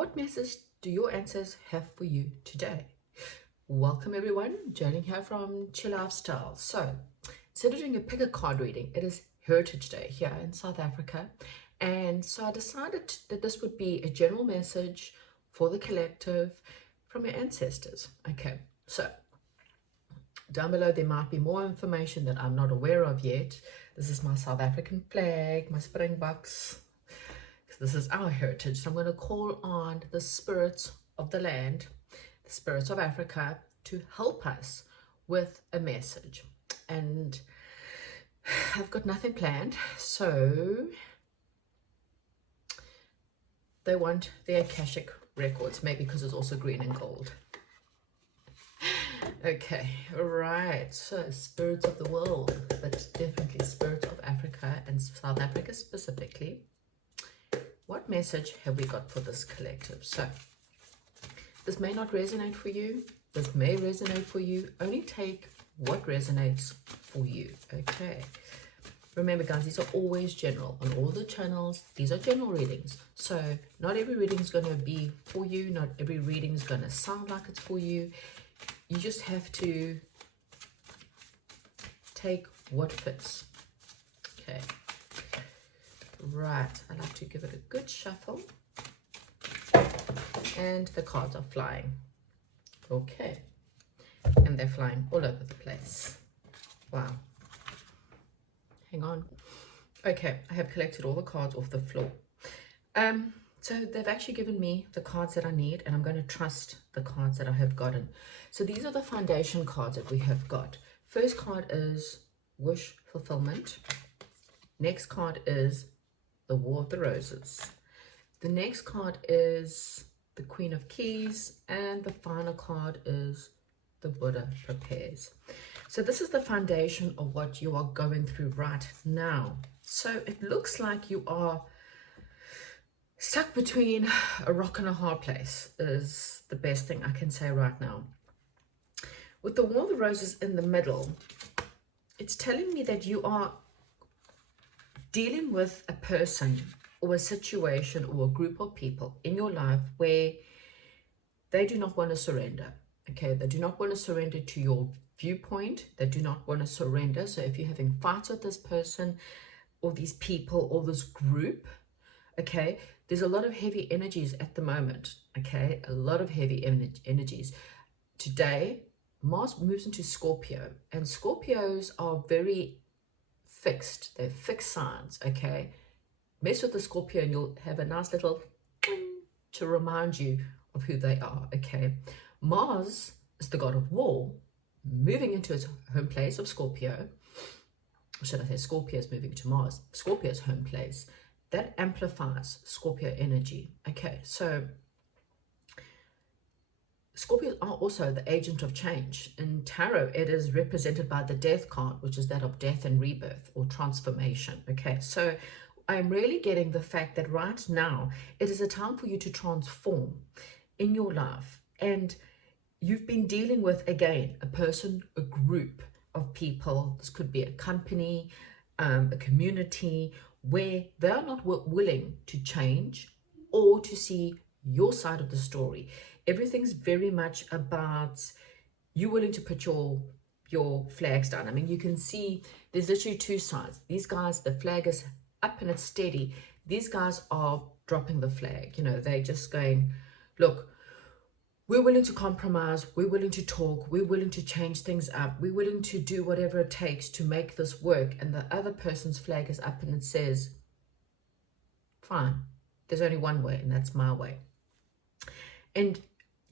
What message do your ancestors have for you today? Welcome everyone, Jolene here from Chill Lifestyle. So instead of doing a pick a card reading, it is Heritage Day here in South Africa. And so I decided that this would be a general message for the collective from your ancestors. Okay, so down below there might be more information that I'm not aware of yet. This is my South African flag, my Springboks. This is our heritage. So I'm going to call on the spirits of the land, the spirits of Africa, to help us with a message. And I've got nothing planned, so they want the Akashic records, maybe because it's also green and gold. Okay, all right, so spirits of the world, but definitely spirits of Africa and South Africa specifically. What message have we got for this collective? So this may not resonate for you. This may resonate for you. Only take what resonates for you. Okay. Remember, guys, these are always general. On all the channels, these are general readings. So not every reading is going to be for you. Not every reading is going to sound like it's for you. You just have to take what fits. Okay. Right, I like to give it a good shuffle, and the cards are flying. Okay, and they're flying all over the place. Wow. Hang on. Okay, I have collected all the cards off the floor. So they've actually given me the cards that I need, and I'm going to trust the cards that I have gotten. So these are the foundation cards that we have got. First card is Wish Fulfillment. Next card is the War of the Roses. The next card is the Queen of Keys, and the final card is the Buddha Prepares. So this is the foundation of what you are going through right now. So it looks like you are stuck between a rock and a hard place, is the best thing I can say right now. With the War of the Roses in the middle, it's telling me that you are dealing with a person or a situation or a group of people in your life where they do not want to surrender. Okay, they do not want to surrender to your viewpoint. They do not want to surrender. So if you're having fights with this person or these people or this group, okay, there's a lot of heavy energies at the moment. Okay, a lot of heavy energies. Today, Mars moves into Scorpio, and Scorpios are very fixed. They're fixed signs. Okay, mess with the Scorpio and you'll have a nice little to remind you of who they are. Okay, Mars is the god of war, moving into its home place of Scorpio. Or should I say Scorpio is moving to Mars, Scorpio's home place. That amplifies Scorpio energy. Okay, so Scorpios are also the agent of change. In tarot, it is represented by the death card, which is that of death and rebirth or transformation. Okay, so I'm really getting the fact that right now, it is a time for you to transform in your life. And you've been dealing with, again, a person, a group of people. This could be a company, a community, where they are not willing to change or to see your side of the story. Everything's very much about you willing to put your flags down. I mean, you can see there's literally two sides. These guys, the flag is up and it's steady. These guys are dropping the flag. You know, they're just going, look, we're willing to compromise. We're willing to talk. We're willing to change things up. We're willing to do whatever it takes to make this work. And the other person's flag is up and it says, fine, there's only one way, and that's my way. And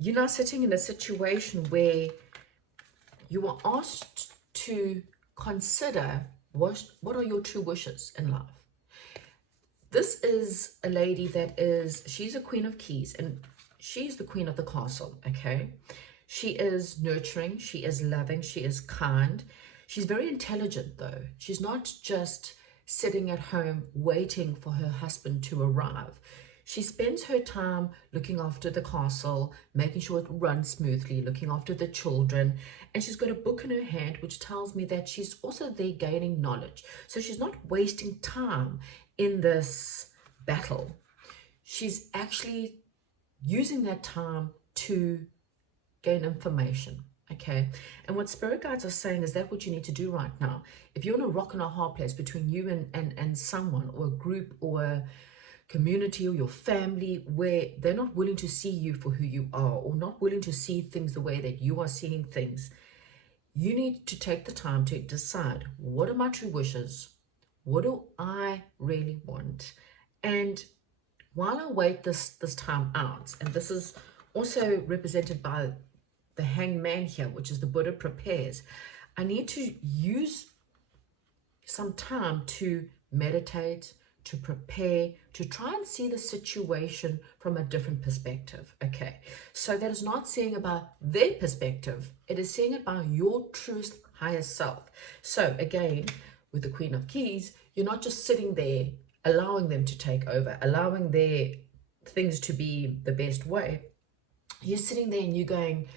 you're now sitting in a situation where you are asked to consider what are your true wishes in life. This is a lady that she's a Queen of Keys, and she's the queen of the castle, okay? She is nurturing, she is loving, she is kind. She's very intelligent though. She's not just sitting at home waiting for her husband to arrive. She spends her time looking after the castle, making sure it runs smoothly, looking after the children. And she's got a book in her hand, which tells me that she's also there gaining knowledge. So she's not wasting time in this battle. She's actually using that time to gain information. Okay, and what spirit guides are saying is that what you need to do right now. If you're in a rock and a hard place between you and someone or a group or a community or your family where they're not willing to see you for who you are or not willing to see things the way that you are seeing things, you need to take the time to decide, what are my true wishes? What do I really want? And while I wait this time out, and this is also represented by the hangman here, which is the Buddha prepares, I need to use some time to meditate, to prepare, to try and see the situation from a different perspective. Okay, so that is not seeing about their perspective, it is seeing it by your truest higher self. So again, with the Queen of Keys, you're not just sitting there allowing them to take over, allowing their things to be the best way. You're sitting there and you're going,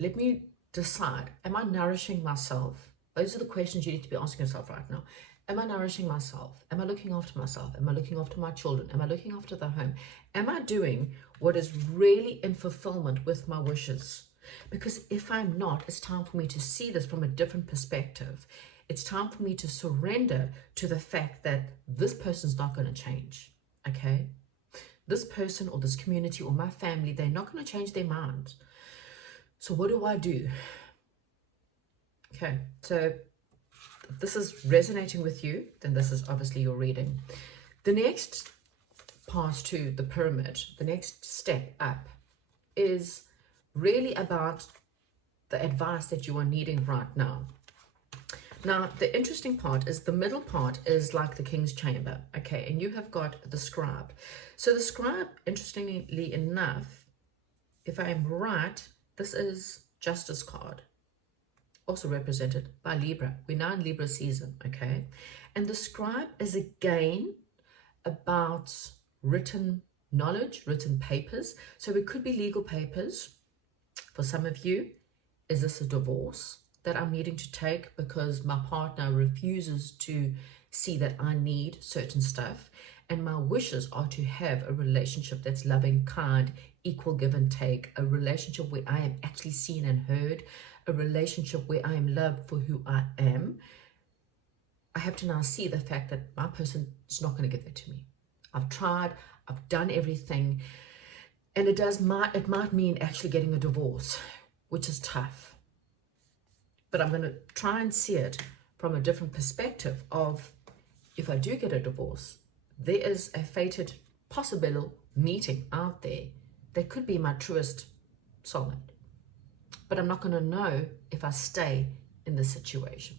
let me decide, am I nourishing myself? Those are the questions you need to be asking yourself right now. Am I nourishing myself? Am I looking after myself? Am I looking after my children? Am I looking after the home? Am I doing what is really in fulfillment with my wishes? Because if I'm not, it's time for me to see this from a different perspective. It's time for me to surrender to the fact that this person's not going to change, okay? This person or this community or my family, they're not going to change their mind. So what do I do? Okay, so if this is resonating with you, then this is obviously your reading. The next pass to the pyramid, the next step up, is really about the advice that you are needing right now. Now, the interesting part is the middle part is like the King's Chamber, okay, and you have got the scribe. So the scribe, interestingly enough, if I am right, this is Justice card, also represented by Libra. We're now in Libra season, okay? And the scribe is again about written knowledge, written papers. So it could be legal papers. For some of you, is this a divorce that I'm needing to take because my partner refuses to see that I need certain stuff? And my wishes are to have a relationship that's loving, kind, equal give and take, a relationship where I am actually seen and heard, a relationship where I am loved for who I am. I have to now see the fact that my person is not going to give that to me. I've tried, I've done everything, and it might mean actually getting a divorce, which is tough. But I'm going to try and see it from a different perspective of, if I do get a divorce, there is a fated possible meeting out there that could be my truest soulmate. But I'm not going to know if I stay in this situation.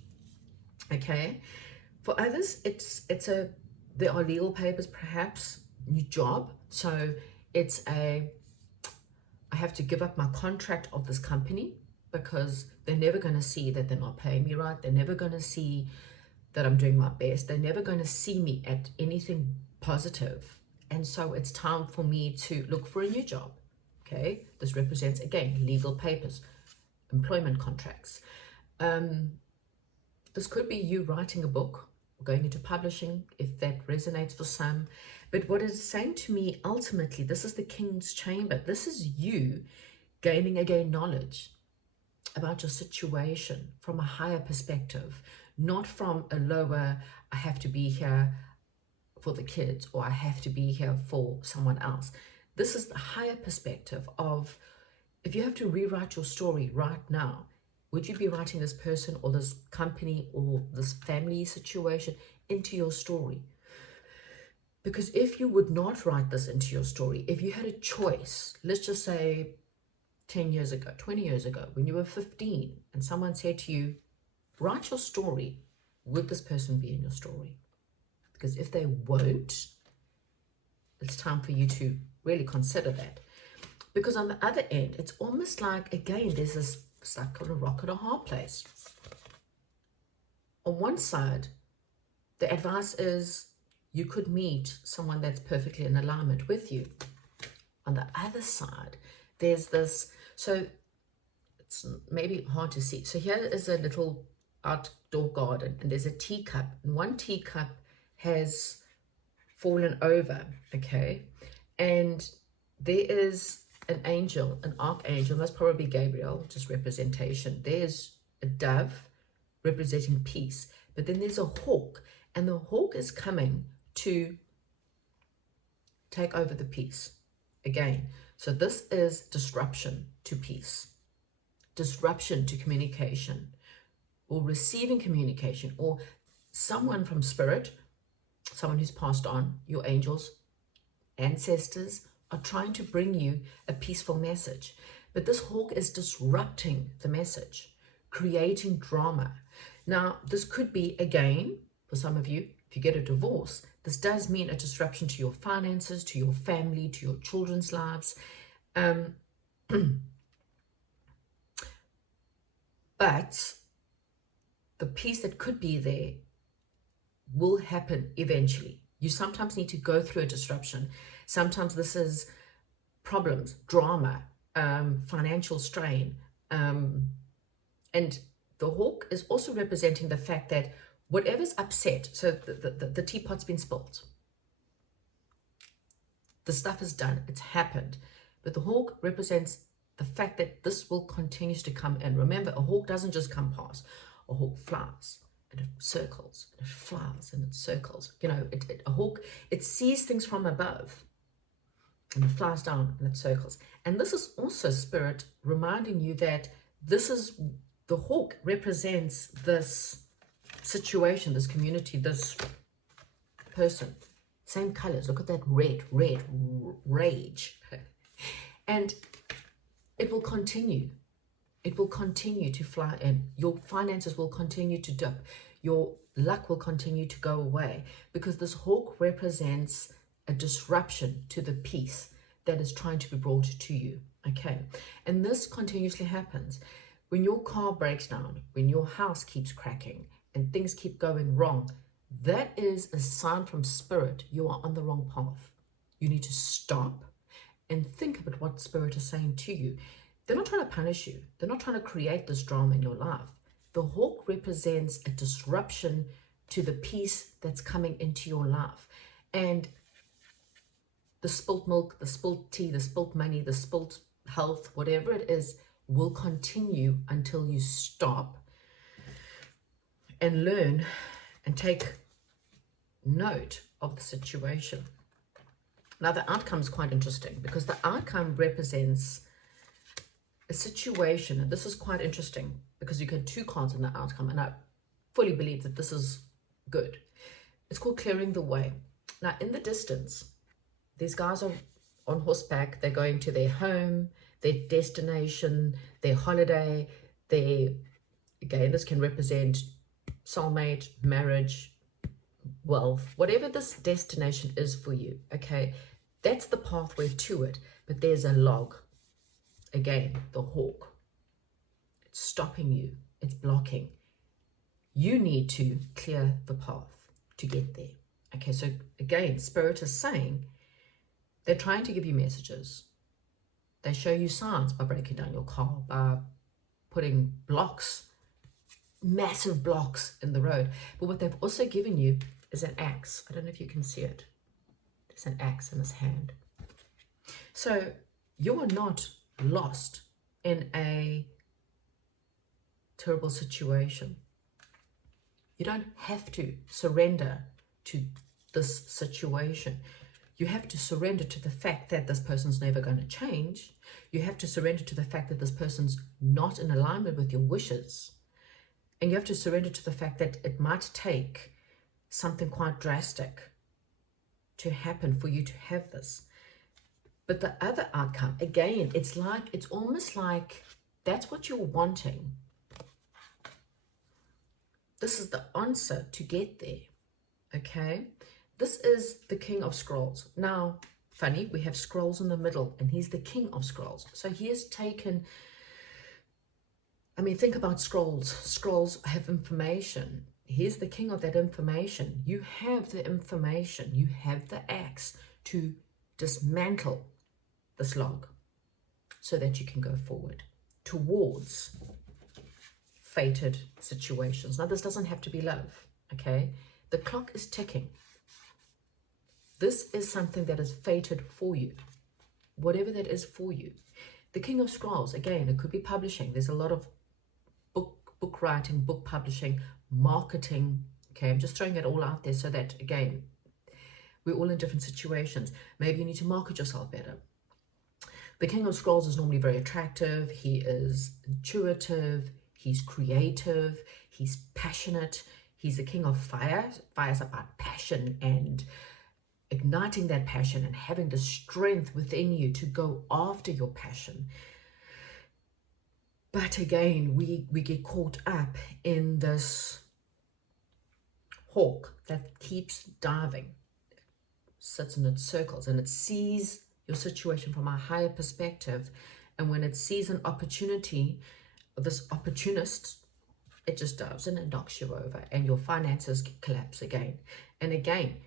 Okay? For others, there are legal papers, perhaps new job. So it's I have to give up my contract of this company because they're never going to see that they're not paying me right. They're never going to see that I'm doing my best. They're never going to see me at anything positive. And so it's time for me to look for a new job. Okay, this represents, again, legal papers, employment contracts. This could be you writing a book, going into publishing, if that resonates for some. But what it's saying to me, ultimately, this is the King's Chamber. This is you gaining, again, knowledge about your situation from a higher perspective, not from a lower, I have to be here for the kids or I have to be here for someone else. This is the higher perspective of, if you have to rewrite your story right now, would you be writing this person or this company or this family situation into your story? Because if you would not write this into your story, if you had a choice, let's just say 10 years ago, 20 years ago, when you were 15 and someone said to you, write your story, would this person be in your story? Because if they won't, it's time for you to really consider that. Because on the other end, it's almost like, again, there's this, it's like on a rock and a hard place. On one side, the advice is you could meet someone that's perfectly in alignment with you. On the other side, there's this, so it's maybe hard to see. So here is a little outdoor garden and there's a teacup, and one teacup has fallen over, okay? And there is an angel, an archangel, that's probably Gabriel, just representation. There's a dove representing peace, but then there's a hawk, and the hawk is coming to take over the peace again. So this is disruption to peace, disruption to communication, or receiving communication, or someone from spirit, someone who's passed on, your angels, ancestors, are trying to bring you a peaceful message. But this hawk is disrupting the message, creating drama. Now, this could be, again, for some of you, if you get a divorce, this does mean a disruption to your finances, to your family, to your children's lives. But the peace that could be there will happen eventually. You sometimes need to go through a disruption. Sometimes this is problems, drama, financial strain. And the hawk is also representing the fact that whatever's upset, so the teapot's been spilled. The stuff is done, it's happened. But the hawk represents the fact that this will continue to come in. Remember, a hawk doesn't just come past. A hawk flies and it circles, and it flies and it circles. You know, a hawk, it sees things from above and it flies down and it circles. And this is also spirit reminding you that this is, the hawk represents this situation, this community, this person. Same colors. Look at that red rage. And it will continue. It will continue to fly in. Your finances will continue to dip. Your luck will continue to go away, because this hawk represents a disruption to the peace that is trying to be brought to you. Okay. And this continuously happens. When your car breaks down, when your house keeps cracking and things keep going wrong, that is a sign from spirit you are on the wrong path. You need to stop and think about what spirit is saying to you. They're not trying to punish you. They're not trying to create this drama in your life. The hawk represents a disruption to the peace that's coming into your life. And the spilt milk, the spilt tea, the spilt money, the spilt health, whatever it is, will continue until you stop and learn and take note of the situation. Now, the outcome is quite interesting, because the outcome represents a situation, and this is quite interesting because you get 2 cards in the outcome, and I fully believe that this is good. It's called clearing the way. Now, in the distance, these guys are on horseback. They're going to their home, their destination, their holiday. Again, this can represent soulmate, marriage, wealth, whatever this destination is for you. Okay, that's the pathway to it. But there's a log. Again, the hawk. It's stopping you. It's blocking. You need to clear the path to get there. Okay, so again, spirit is saying they're trying to give you messages. They show you signs by breaking down your car, by putting blocks, massive blocks in the road. But what they've also given you is an axe. I don't know if you can see it. There's an axe in his hand. So you are not lost in a terrible situation. You don't have to surrender to this situation. You have to surrender to the fact that this person's never going to change. You have to surrender to the fact that this person's not in alignment with your wishes. And you have to surrender to the fact that it might take something quite drastic to happen for you to have this. But the other outcome, again, it's almost like that's what you're wanting. This is the answer to get there. Okay? This is the King of Scrolls. Now, funny, we have scrolls in the middle, and he's the King of Scrolls. So he has taken, I mean, think about scrolls. Scrolls have information. He's the king of that information. You have the information. You have the axe to dismantle this log so that you can go forward towards fated situations. Now, this doesn't have to be love, okay? The clock is ticking. This is something that is fated for you. whatever that is for you. The King of Scrolls, again, it could be publishing. There's a lot of book writing, book publishing, marketing. Okay, I'm just throwing it all out there so that, again, we're all in different situations. Maybe you need to market yourself better. The King of Scrolls is normally very attractive. He is intuitive. He's creative. He's passionate. He's the King of Fire. Fire is about passion and igniting that passion and having the strength within you to go after your passion. But again, we get caught up in this hawk that keeps diving, sits in its circles, and it sees your situation from a higher perspective. And when it sees an opportunity, this opportunist, it just dives in and knocks you over, and your finances collapse again. And again,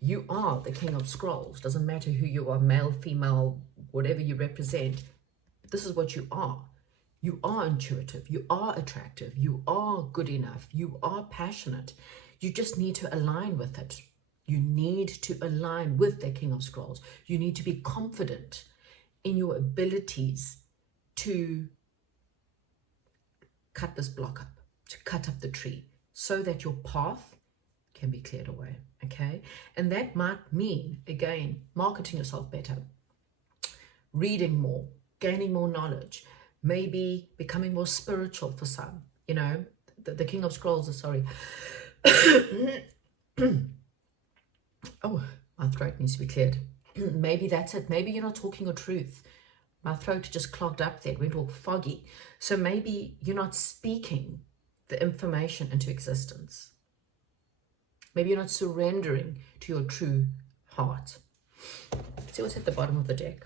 you are the King of Scrolls. Doesn't matter who you are, male, female, whatever you represent. This is what you are. You are intuitive. You are attractive. You are good enough. You are passionate. You just need to align with it. You need to align with the King of Scrolls. You need to be confident in your abilities to cut this block up, to cut up the tree, so that your path can be cleared away, okay? And that might mean, again, marketing yourself better, reading more, gaining more knowledge, maybe becoming more spiritual for some, you know. The King of Scrolls is, sorry. Oh, my throat needs to be cleared. Maybe that's it. Maybe you're not talking your truth. My throat just clogged up there. It went all foggy. So maybe you're not speaking the information into existence. Maybe you're not surrendering to your true heart. Let's see what's at the bottom of the deck.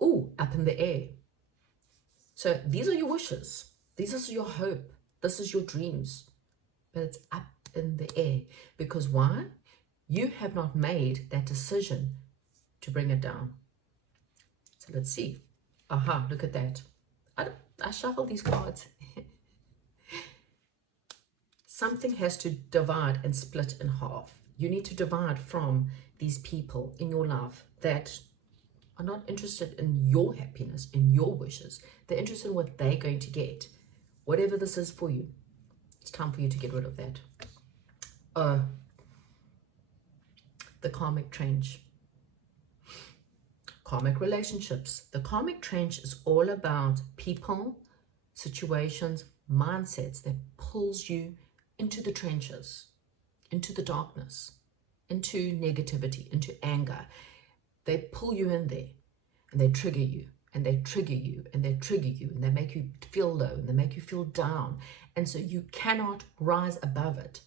Oh, up in the air. So these are your wishes. This is your hope. This is your dreams. But it's up in the air. Because why? You have not made that decision to bring it down. So let's see. Aha, look at that. I shuffle these cards. Something has to divide and split in half. You need to divide from these people in your life that are not interested in your happiness, in your wishes. They're interested in what they're going to get. Whatever this is for you, it's time for you to get rid of that. The karmic trench. Karmic relationships. The karmic trench is all about people, situations, mindsets that pulls you into the trenches, into the darkness, into negativity, into anger. They pull you in there and they trigger you and they trigger you and they trigger you and they make you feel low and they make you feel down. And so you cannot rise above it.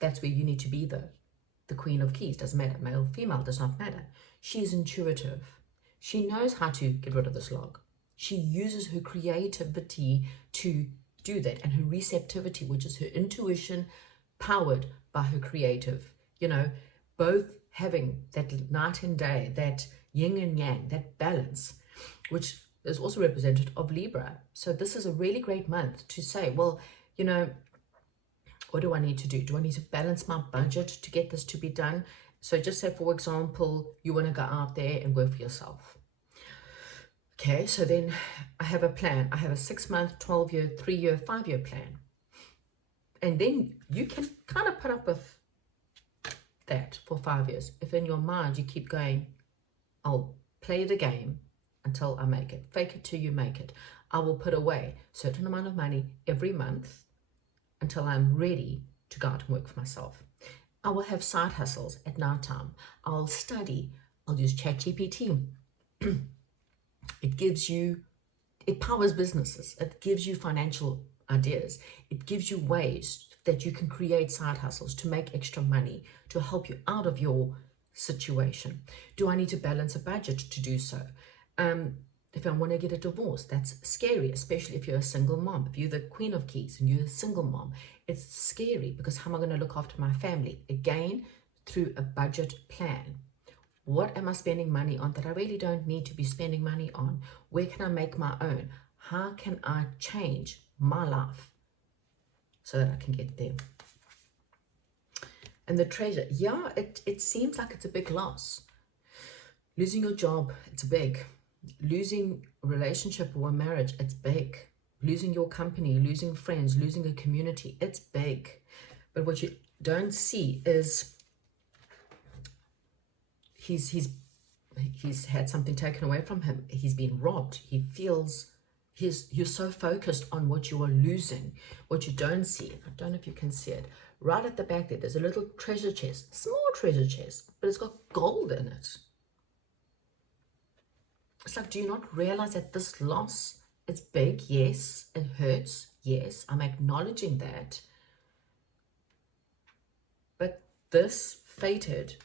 That's where you need to be the Queen of Keys. Doesn't matter. Male, female, does not matter. She's intuitive. She knows how to get rid of this log. She uses her creativity to do that, and her receptivity, which is her intuition powered by her creative, you know, both having that night and day, that yin and yang, that balance, which is also representative of Libra. So this is a really great month to say, well, you know, what do I need to do? Do I need to balance my budget to get this to be done? So just say, for example, you want to go out there and work for yourself. Okay, so then I have a plan. I have a 6-month, 12-year, 3-year, 5-year plan. And then you can kind of put up with that for 5 years. If in your mind you keep going, I'll play the game until I make it. Fake it till you make it. I will put away a certain amount of money every month until I'm ready to go out and work for myself. I will have side hustles at night time. I'll study. I'll use ChatGPT. It gives you, it powers businesses. It gives you financial ideas. It gives you ways that you can create side hustles to make extra money, to help you out of your situation. Do I need to balance a budget to do so? If I want to get a divorce, that's scary, especially if you're a single mom. If you're the Queen of Keys and you're a single mom, it's scary because how am I going to look after my family? Again, through a budget plan. What am I spending money on that I really don't need to be spending money on? Where can I make my own? How can I change my life so that I can get there? And the treasure, yeah, it seems like it's a big loss. Losing your job, it's big. Losing a relationship or a marriage, it's big. Losing your company, losing friends, losing a community, it's big. But what you don't see is he's had something taken away from him. He's been robbed. He feels you're so focused on what you are losing. What you don't see, I don't know if you can see it, right at the back there's a little treasure chest, small treasure chest, but it's got gold in it. It's like, do you not realize that this loss, it's big? Yes. It hurts. Yes. I'm acknowledging that. But this fated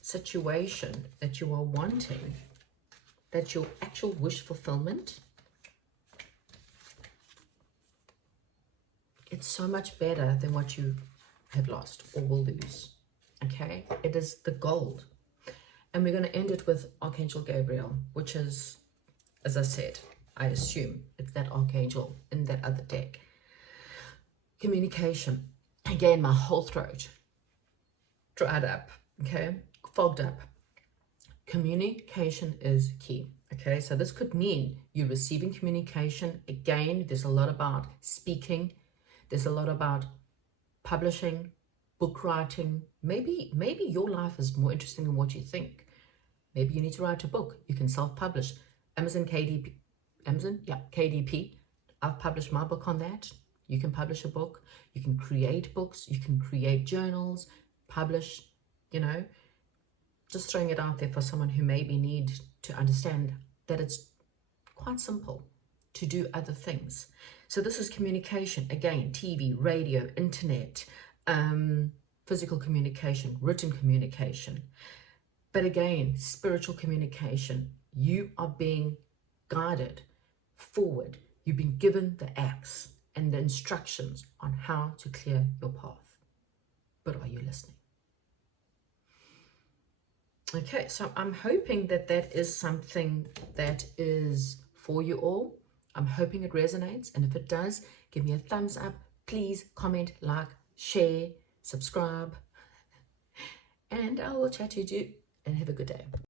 situation that you are wanting, that your actual wish fulfillment, it's so much better than what you have lost or will lose. Okay? It is the gold. And we're going to end it with Archangel Gabriel, which is, as I said, I assume it's that archangel in that other deck. Communication. Again, my whole throat dried up, okay? Fogged up. Communication is key, okay? So this could mean you're receiving communication. Again, there's a lot about speaking. There's a lot about publishing, book writing. Maybe your life is more interesting than what you think. Maybe you need to write a book. You can self-publish. Amazon, KDP. I've published my book on that. You can publish a book. You can create books. You can create journals, publish, you know. Just throwing it out there for someone who maybe need to understand that it's quite simple to do other things. So this is communication. Again, TV, radio, internet, physical communication, written communication. But again, spiritual communication. You are being guided forward. You've been given the axe and the instructions on how to clear your path. But are you listening? Okay, so I'm hoping that that is something that is for you all. I'm hoping it resonates. And if it does, give me a thumbs up. Please comment, like, share, subscribe. And I will chat to you and have a good day.